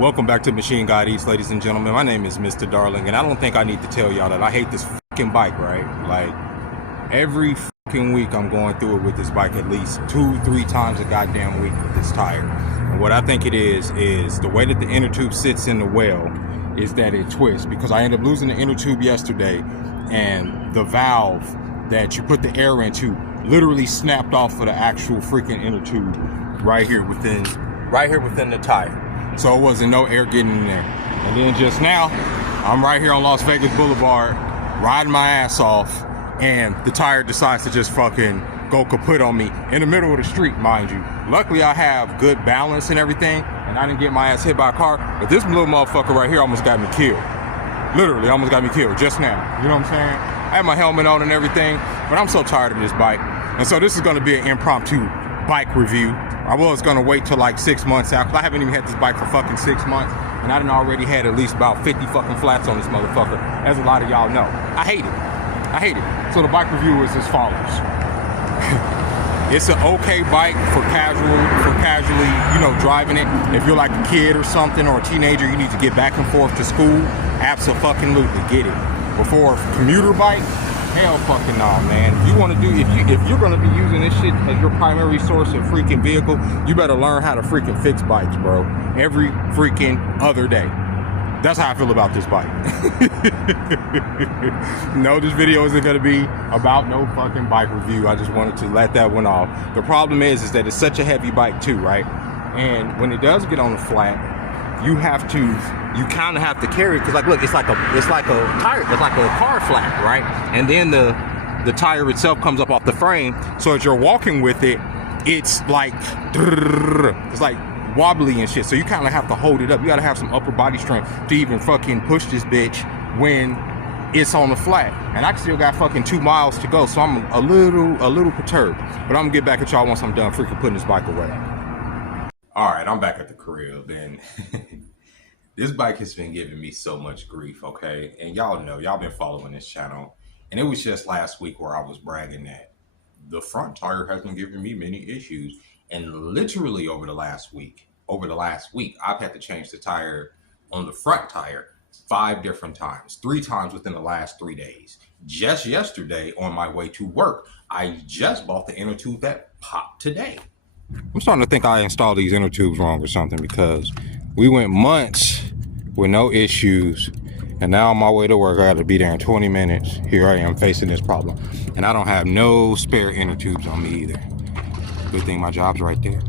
Welcome back to Machine God Eats, ladies and gentlemen. My name is Mr. Darling, and I don't think I need to tell y'all that I hate this fucking bike, right? Like, every fucking week I'm going through it with this bike at least 2-3 times a goddamn week with this tire. And what I think it is the way that the inner tube sits in the well is that it twists, because I ended up losing the inner tube yesterday, and the valve that you put the air into literally snapped off of the actual freaking inner tube right here within the tire. So it wasn't no air getting in there. And then just now, I'm right here on Las Vegas Boulevard, riding my ass off, and the tire decides to just fucking go kaput on me in the middle of the street, mind you. Luckily, I have good balance and everything, and I didn't get my ass hit by a car, but this little motherfucker right here almost got me killed. Literally, almost got me killed just now. You know what I'm saying? I have my helmet on and everything, but I'm so tired of this bike. And so this is gonna be an impromptu bike review. I was gonna wait till like 6 months out, because I haven't even had this bike for fucking 6 months, and I done already had at least about 50 fucking flats on this motherfucker, as a lot of y'all know. I hate it. So the bike review is as follows. It's an okay bike for casually, you know, driving it. If you're like a kid or something, or a teenager, you need to get back and forth to school, absolutely get it. But for a commuter bike, hell fucking no, man. If you're gonna be using this shit as your primary source of freaking vehicle, you better learn how to freaking fix bikes, bro. Every freaking other day. That's how I feel about this bike. No, this video isn't gonna be about no fucking bike review. I just wanted to let that one off. The problem is that it's such a heavy bike too, right? And when it does get on the flat, you kind of have to carry it, because like, look, it's like a tire, it's like a car flat, right? And then the tire itself comes up off the frame, so as you're walking with it, it's like wobbly and shit. So you kind of have to hold it up. You gotta have some upper body strength to even fucking push this bitch when it's on the flat. And I still got fucking 2 miles to go, so I'm a little perturbed. But I'm gonna get back at y'all once I'm done freaking putting this bike away. All right, I'm back at the crib, and this bike has been giving me so much grief, okay? And y'all know, y'all been following this channel, and it was just last week where I was bragging that the front tire has been giving me many issues. And literally over the last week, I've had to change the tire on the front tire 5 different times, 3 times within the last 3 days. Just yesterday on my way to work, I just bought the inner tube that popped today. I'm starting to think I installed these inner tubes wrong or something, because we went months with no issues, and now on my way to work, I got to be there in 20 minutes. Here I am facing this problem, and I don't have no spare inner tubes on me either. Good thing my job's right there.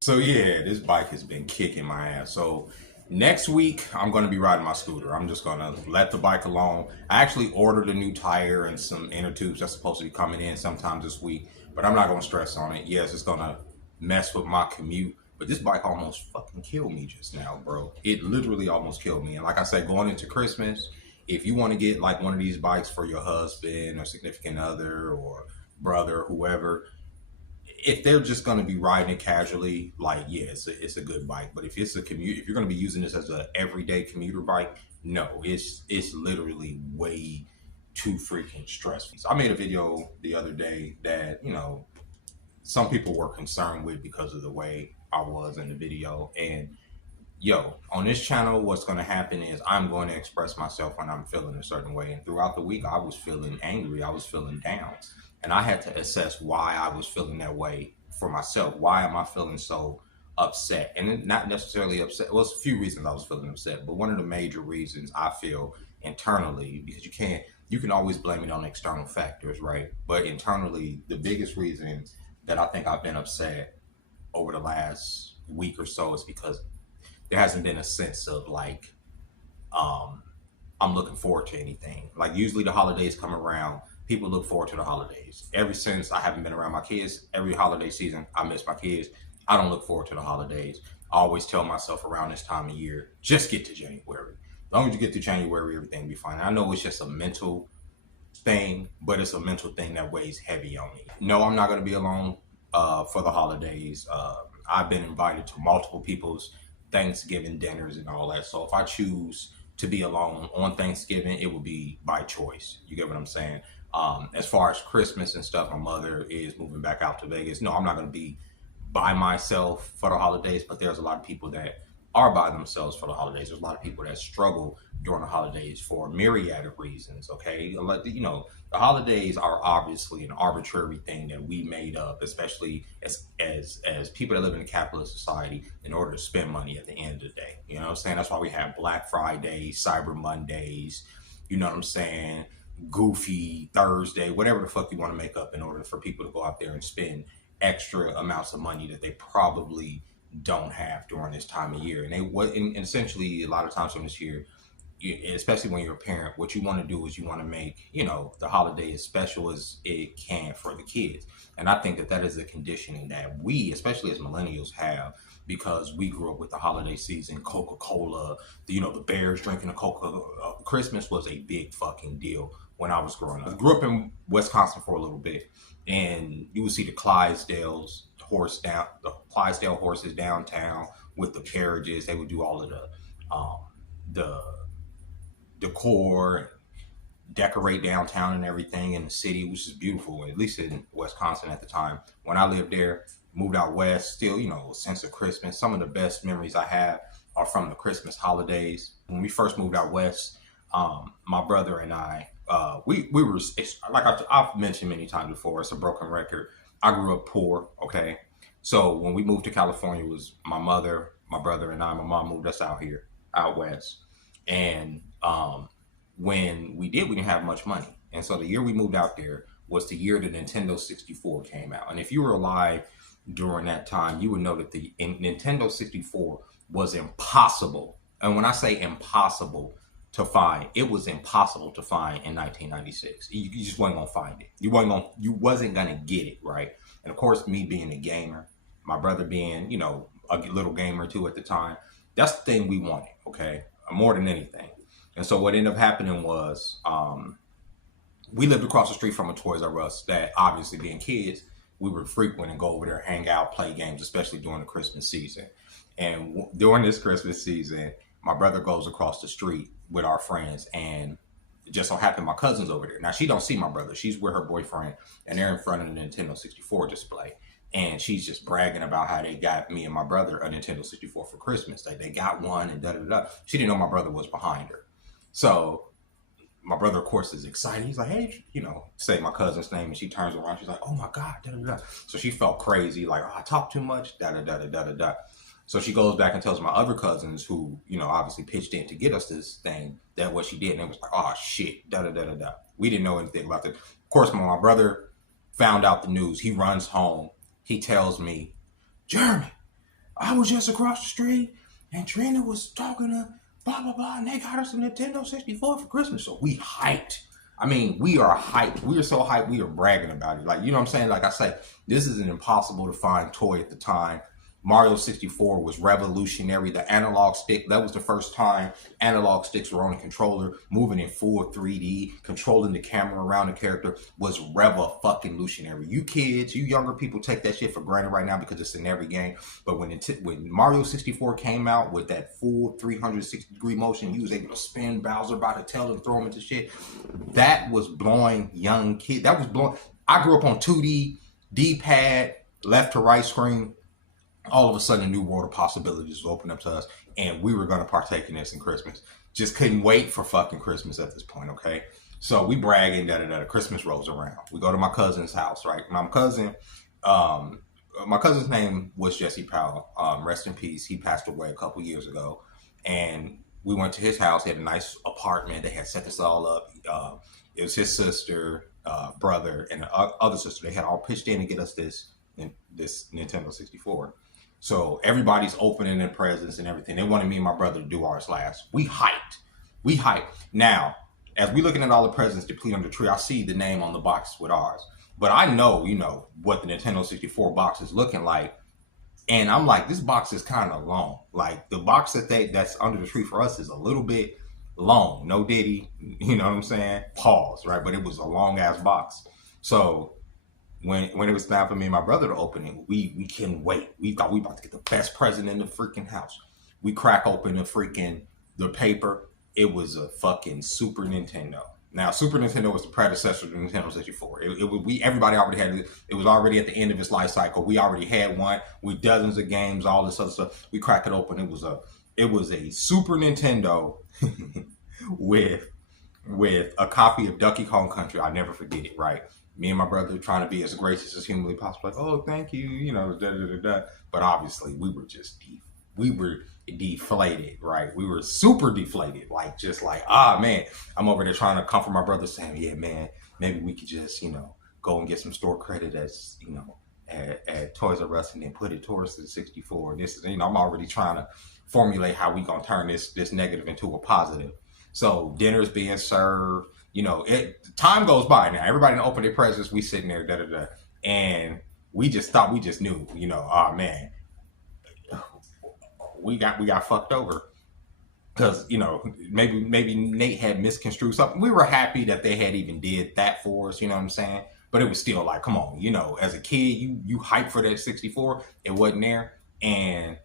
So yeah, this bike has been kicking my ass. So next week, I'm going to be riding my scooter. I'm just going to let the bike alone. I actually ordered a new tire and some inner tubes that's supposed to be coming in sometime this week, but I'm not going to stress on it. Yes, it's going to mess with my commute, but this bike almost fucking killed me just now, bro. It literally almost killed me. And like I said, going into Christmas, if you want to get like one of these bikes for your husband or significant other or brother or whoever, if they're just going to be riding it casually, like, yeah, it's a good bike. But if it's a commute, if you're going to be using this as an everyday commuter bike, no, it's literally way too freaking stressful. So I made a video the other day that, you know, some people were concerned with because of the way I was in the video. And yo, on this channel, what's going to happen is I'm going to express myself when I'm feeling a certain way. And throughout the week, I was feeling angry. I was feeling down. And I had to assess why I was feeling that way for myself. Why am I feeling so upset? And not necessarily upset. Well, it's a few reasons I was feeling upset. But one of the major reasons I feel internally, because you can always blame it on external factors, right? But internally, the biggest reason that I think I've been upset over the last week or so is because there hasn't been a sense of like, I'm looking forward to anything. Like, usually the holidays come around, people look forward to the holidays. Ever since I haven't been around my kids, every holiday season, I miss my kids. I don't look forward to the holidays. I always tell myself around this time of year, just get to January. As long as you get to January, everything will be fine. I know it's just a mental thing, but it's a mental thing that weighs heavy on me. No, I'm not going to be alone for the holidays. I've been invited to multiple people's Thanksgiving dinners and all that. So if I choose to be alone on Thanksgiving, it will be by choice. You get what I'm saying? As far as Christmas and stuff, my mother is moving back out to Vegas. No, I'm not going to be by myself for the holidays, but there's a lot of people that are by themselves for the holidays. There's a lot of people that struggle during the holidays for myriad of reasons. Okay, you know, the holidays are obviously an arbitrary thing that we made up, especially as people that live in a capitalist society, in order to spend money at the end of the day. You know what I'm saying? That's why we have Black Friday, Cyber Mondays. You know what I'm saying? Goofy Thursday, whatever the fuck you want to make up in order for people to go out there and spend extra amounts of money that they probably don't have during this time of year. And essentially a lot of times from this year, especially when you're a parent, what you want to do is you want to make, you know, the holiday as special as it can for the kids. And I think that that is a conditioning that we, especially as millennials, have, because we grew up with the holiday season, Coca-Cola, you know, the Bears drinking the Coca. Christmas was a big fucking deal when I was growing up. I grew up in Wisconsin for a little bit, and you would see the Clydesdale horses downtown with the carriages. They would do all of the decor, decorate downtown and everything in the city, which is beautiful, at least in Wisconsin at the time. When I lived there, moved out west, still, you know, a sense of Christmas. Some of the best memories I have are from the Christmas holidays. When we first moved out west, my brother and I, we were, like I've mentioned many times before, it's a broken record. I grew up poor, okay? So when we moved to California, it was my mother, my brother, and I. My mom moved us out here, out west. And when we did, we didn't have much money. And so the year we moved out there was the year the Nintendo 64 came out. And if you were alive during that time, you would know that the Nintendo 64 was impossible. And when I say impossible to find, it was impossible to find in 1996. You just wasn't gonna find it. You wasn't gonna get it, right? And of course, me being a gamer, my brother being, you know, a little gamer too at the time, that's the thing we wanted, okay? More than anything. And so what ended up happening was, we lived across the street from a Toys R Us that, obviously being kids, we would frequent and go over there, hang out, play games, especially during the Christmas season. And during this Christmas season, my brother goes across the street with our friends, and it just so happened my cousin's over there. Now, she don't see my brother. She's with her boyfriend, and they're in front of the Nintendo 64 display. And she's just bragging about how they got me and my brother a Nintendo 64 for Christmas. Like, they got one and da-da-da. She didn't know my brother was behind her. So my brother, of course, is excited. He's like, hey, you know, say my cousin's name, and she turns around. She's like, oh my God, da-da-da. So she felt crazy, like, oh, I talk too much, da-da-da-da-da-da. So she goes back and tells my other cousins who, you know, obviously pitched in to get us this thing, that what she did. And it was like, oh shit, da-da-da-da-da. We didn't know anything about this. Of course, when my brother found out the news, he runs home. He tells me, Jeremy, I was just across the street and Trina was talking to blah, blah, blah, and they got us a Nintendo 64 for Christmas. So we hyped. I mean, we are hyped. We are so hyped, we are bragging about it. Like, you know what I'm saying? Like I say, this is an impossible to find toy at the time. Mario 64 was revolutionary. The analog stick, that was the first time analog sticks were on a controller, moving in full 3D, controlling the camera around the character was revolutionary. You kids, you younger people take that shit for granted right now because it's in every game. But when Mario 64 came out with that full 360-degree motion, you was able to spin Bowser by the tail and throw him into shit. That was blowing young kids. That was blowing. I grew up on 2D, D-pad, left to right screen. All of a sudden, a new world of possibilities was opened up to us, and we were going to partake in this in Christmas. Just couldn't wait for fucking Christmas at this point, okay? So we bragging, Christmas rolls around. We go to my cousin's house, right? My cousin's name was Jesse Powell. Rest in peace. He passed away a couple years ago. And we went to his house. He had a nice apartment. They had set this all up. It was his sister, brother, and the other sister. They had all pitched in to get us this Nintendo 64. So everybody's opening their presents and everything. They wanted me and my brother to do ours last. We hyped. Now, as we looking at all the presents depleted on the tree, I see the name on the box with ours. But I know, you know, what the Nintendo 64 box is looking like. And I'm like, this box is kind of long. Like, the box that's under the tree for us is a little bit long. No diddy, you know what I'm saying? Pause, right? But it was a long ass box. So when it was time for me and my brother to open it, we couldn't wait. We about to get the best present in the freaking house. We crack open the paper. It was a fucking Super Nintendo. Now, Super Nintendo was the predecessor to Nintendo 64. Everybody already had it. It was already at the end of its life cycle. We already had one. We dozens of games, all this other stuff. We cracked it open. It was a Super Nintendo with a copy of Donkey Kong Country. I'll never forget it. Right, me and my brother trying to be as gracious as humanly possible. Like, oh, thank you, da da da da. But obviously, we were deflated, right? We were super deflated, like just like, man, I'm over there trying to comfort my brother, saying, yeah, man, maybe we could just, go and get some store credit as, at Toys R Us and then put it towards the 64. This is, I'm already trying to formulate how we gonna turn this negative into a positive. So dinner's being served, time goes by now. Everybody open their presents, we sitting there, da da da, and we just thought we just knew, oh man, we got fucked over because maybe Nate had misconstrued something. We were happy that they had even did that for us, you know what I'm saying? But it was still like, come on, as a kid, you hyped for that 64. It wasn't there, and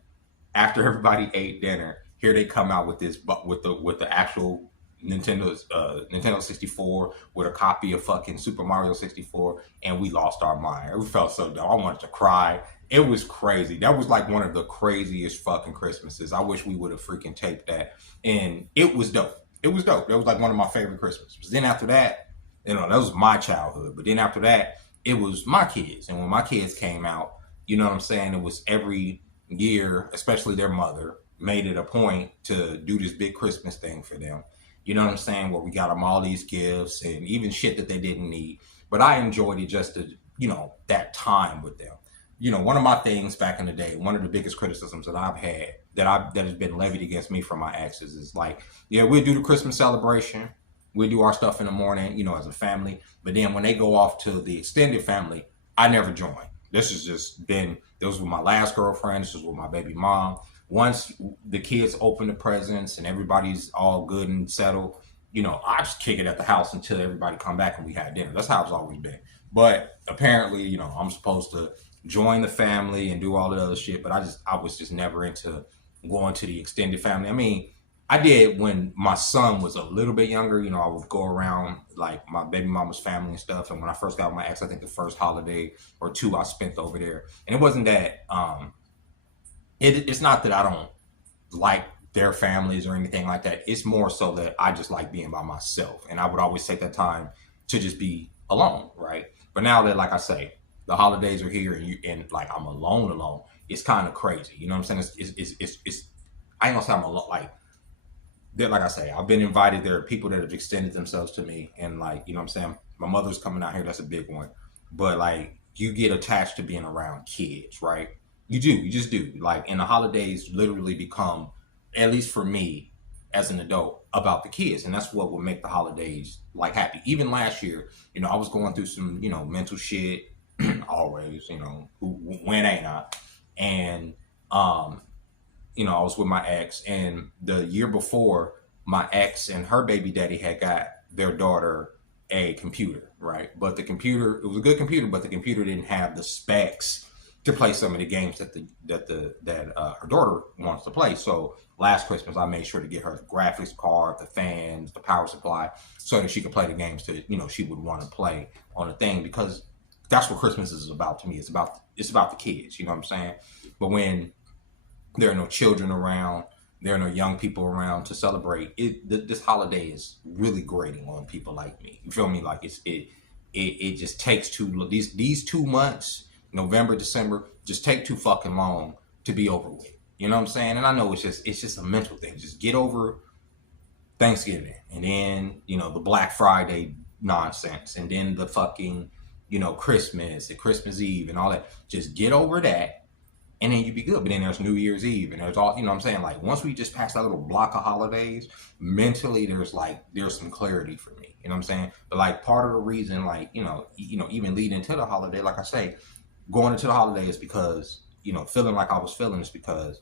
after everybody ate dinner, here they come out with this, with the actual Nintendo 64 with a copy of fucking Super Mario 64, and we lost our mind. We felt so dumb. I wanted to cry. It was crazy. That was like one of the craziest fucking Christmases. I wish we would have freaking taped that. And it was dope. It was dope. That was like one of my favorite Christmases. Then after that, that was my childhood. But then after that, it was my kids. And when my kids came out, you know what I'm saying? It was every year, especially their mother, made it a point to do this big Christmas thing for them. You know what I'm saying? Where we got them all these gifts and even shit that they didn't need. But I enjoyed it just to, that time with them. One of my things back in the day, one of the biggest criticisms that I've had that has been levied against me from my exes is like, yeah, we'll do the Christmas celebration. We'll do our stuff in the morning, as a family. But then when they go off to the extended family, I never join. This was with my last girlfriend. This was with my baby mom. Once the kids open the presents and everybody's all good and settled, I just kick it at the house until everybody come back and we had dinner. That's how it's always been. But apparently, I'm supposed to join the family and do all the other shit, but I was just never into going to the extended family. I mean, I did when my son was a little bit younger. I would go around like my baby mama's family and stuff. And when I first got with my ex, I think the first holiday or two I spent over there. And it wasn't that, it's not that I don't like their families or anything like that. It's more so that I just like being by myself. And I would always take that time to just be alone, right? But now that, like I say, the holidays are here and like I'm alone, it's kind of crazy. You know what I'm saying? It's I ain't gonna say I'm alone, like I say, I've been invited. There are people that have extended themselves to me, and like, you know what I'm saying? My mother's coming out here, that's a big one. But like, you get attached to being around kids, right? You just do. Like, and the holidays literally become, at least for me as an adult, about the kids. And that's what will make the holidays like happy. Even last year, I was going through some, mental shit. Always, when ain't I? And, I was with my ex, and the year before, my ex and her baby daddy had got their daughter a computer, right? But the computer, it was a good computer, but the computer didn't have the specs to play some of the games that her daughter wants to play. So last Christmas, I made sure to get her the graphics card, the fans, the power supply, so that she could play the games that she would want to play on the thing, because that's what Christmas is about to me. It's about the kids, you know what I'm saying? But when there are no children around, there are no young people around to celebrate, this holiday is really grating on people like me. You feel me? Like it just takes these 2 months, November, December, just take too fucking long to be over with. You know what I'm saying? And I know it's just a mental thing. Just get over Thanksgiving, and then, the Black Friday nonsense, and then the fucking, Christmas and Christmas Eve and all that. Just get over that, and then you be good. But then there's New Year's Eve, and there's all, what I'm saying? Like, once we just pass that little block of holidays, mentally there's some clarity for me. You know what I'm saying? But like, part of the reason, like, even leading into the holiday, like I say, going into the holiday is because, feeling like I was feeling is because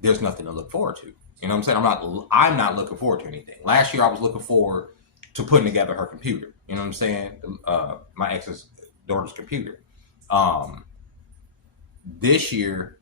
there's nothing to look forward to. You know what I'm saying? I'm not looking forward to anything. Last year I was looking forward to putting together her computer. You know what I'm saying? My ex's daughter's computer. This year,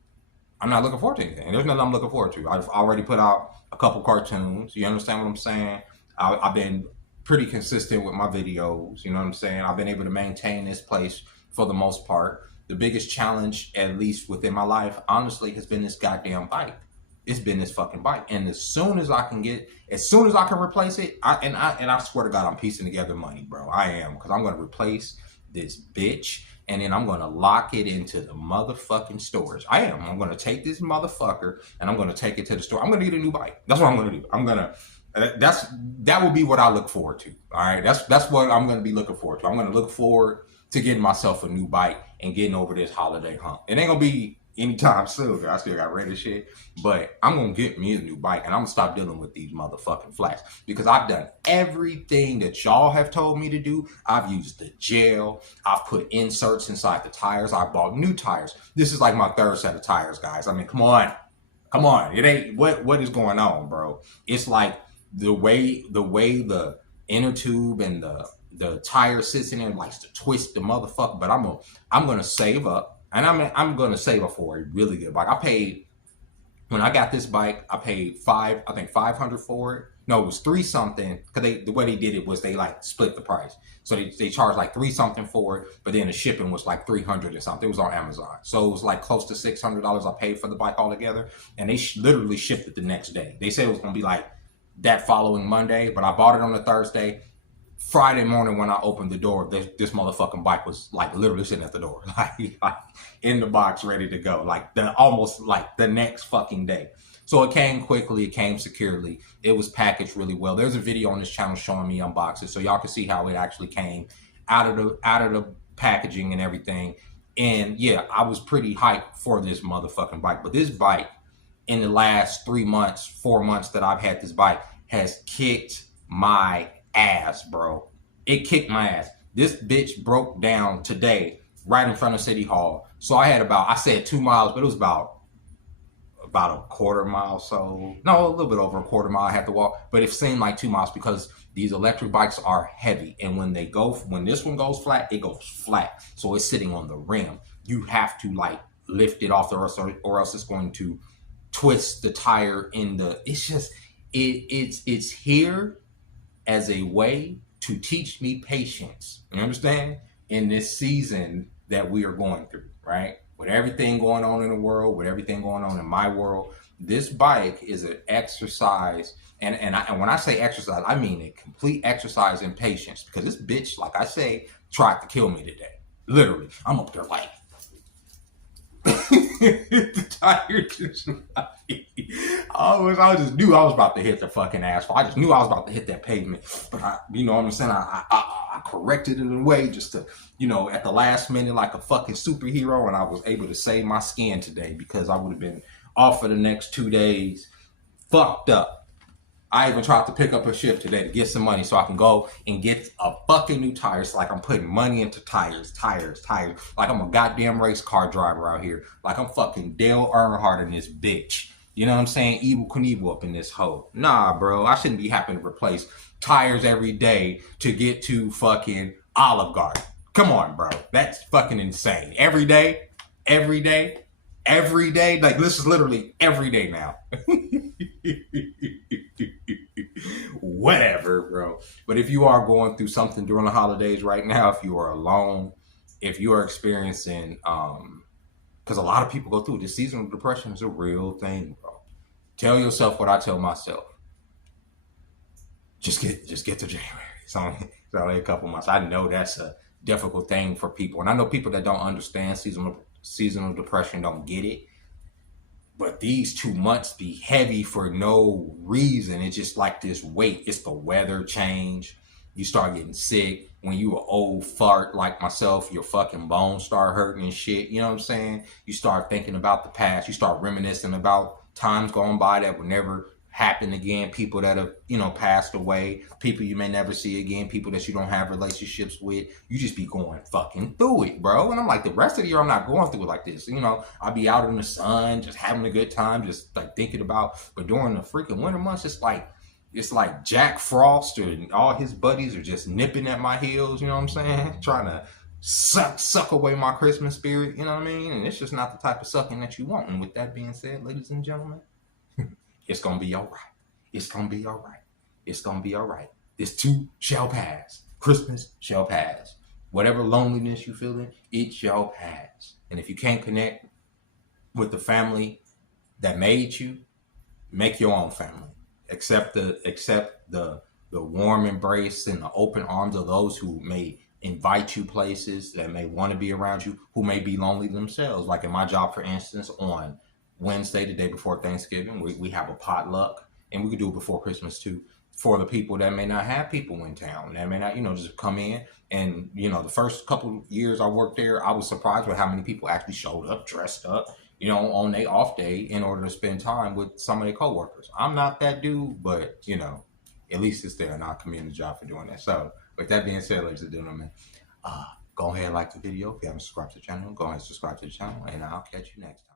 I'm not looking forward to anything. There's nothing I'm looking forward to. I've already put out a couple cartoons. You understand what I'm saying? I've been pretty consistent with my videos. You know what I'm saying? I've been able to maintain this place for the most part. The biggest challenge, at least within my life, honestly, has been this goddamn bike. It's been this fucking bike. And as soon as I can replace it, I swear to God, I'm piecing together money, bro. I am, because I'm gonna replace this bitch, and then I'm gonna lock it into the motherfucking storage. I'm gonna take this motherfucker and I'm gonna take it to the store. I'm gonna get a new bike. That's what I'm gonna do. That will be what I look forward to. All right. That's what I'm gonna be looking forward to. I'm gonna look forward to getting myself a new bike and getting over this holiday hump. It ain't gonna be anytime soon, because I still got ready shit. But I'm gonna get me a new bike, and I'm gonna stop dealing with these motherfucking flats, because I've done everything that y'all have told me to do. I've used the gel. I've put inserts inside the tires. I bought new tires. This is like my third set of tires, guys. I mean, come on. It ain't what is going on, bro? It's like the way the inner tube and the tire sits in there likes to twist the motherfucker. But I'm gonna save up, and I'm gonna save up for a really good bike. When I got this bike, I paid $500 for it. No, it was $3 something, because the way they did it was they like split the price. So they charged like $3 something for it, but then the shipping was like $300 or something. It was on Amazon. So it was like close to $600 I paid for the bike altogether. And they literally shipped it the next day. They said it was gonna be like that following Monday, but I bought it on the Thursday. Friday morning when I opened the door, this motherfucking bike was like literally sitting at the door, like in the box, ready to go, almost like the next fucking day. So it came quickly, it came securely, it was packaged really well. There's a video on this channel showing me unboxing, so y'all can see how it actually came out of the packaging and everything. And yeah, I was pretty hyped for this motherfucking bike. But this bike, in the last 4 months that I've had this bike, has kicked my ass, bro. It kicked my ass. This bitch broke down today right in front of City Hall. So I had I said 2 miles, but it was about a quarter mile. So no, a little bit over a quarter mile I had to walk, but it seemed like 2 miles, because these electric bikes are heavy, and when this one goes flat, it goes flat. So it's sitting on the rim. You have to like lift it off, or else it's going to twist the tire it's here as a way to teach me patience. You understand? In this season that we are going through, right? With everything going on in the world, with everything going on in my world, this bike is an exercise. And when I say exercise, I mean a complete exercise in patience, because this bitch, like I say, tried to kill me today. Literally. I'm up there like, the tire just I just knew I was about to hit the fucking asphalt. I just knew I was about to hit that pavement. But you know what I'm saying? I corrected it in a way just to, at the last minute, like a fucking superhero, and I was able to save my skin today, because I would have been off for the next 2 days, fucked up. I even tried to pick up a shift today to get some money so I can go and get a fucking new tire. It's like I'm putting money into tires. Like I'm a goddamn race car driver out here. Like I'm fucking Dale Earnhardt in this bitch. You know what I'm saying? Evil Knievel up in this hole. Nah, bro. I shouldn't be having to replace tires every day to get to fucking Olive Garden. Come on, bro. That's fucking insane. Every day. Like this is literally every day now. Whatever, bro. But if you are going through something during the holidays right now, if you are alone, if you are experiencing, because a lot of people go through this, seasonal depression is a real thing, bro. Tell yourself what I tell myself. Just get to January. It's only a couple months. I know that's a difficult thing for people, and I know people that don't understand seasonal depression don't get it. But these 2 months be heavy for no reason. It's just like this weight. It's the weather change. You start getting sick. When you an old fart like myself, your fucking bones start hurting and shit. You know what I'm saying? You start thinking about the past. You start reminiscing about times gone by that would never happen again. People that have, passed away. People you may never see again. People that you don't have relationships with. You just be going fucking through it, bro. And I'm like, the rest of the year, I'm not going through it like this. I'll be out in the sun, just having a good time, just like thinking about. But during the freaking winter months, it's like Jack Frost and all his buddies are just nipping at my heels. You know what I'm saying? Trying to suck away my Christmas spirit. You know what I mean? And it's just not the type of sucking that you want. And with that being said, ladies and gentlemen, it's going to be all right. It's going to be all right. It's going to be all right. This too shall pass. Christmas shall pass. Whatever loneliness you feeling, it shall pass. And if you can't connect with the family that made you, make your own family. Accept the warm embrace and the open arms of those who may invite you places, that may want to be around you, who may be lonely themselves. Like in my job, for instance, on Wednesday, the day before Thanksgiving, we have a potluck, and we could do it before Christmas too, for the people that may not have people in town, that may not, just come in. And, the first couple of years I worked there, I was surprised with how many people actually showed up, dressed up, on their off day in order to spend time with some of their coworkers. I'm not that dude, but, at least it's there, and I'll commend the job for doing that. So, with that being said, ladies and gentlemen, go ahead and like the video. If you haven't subscribed to the channel, go ahead and subscribe to the channel, and I'll catch you next time.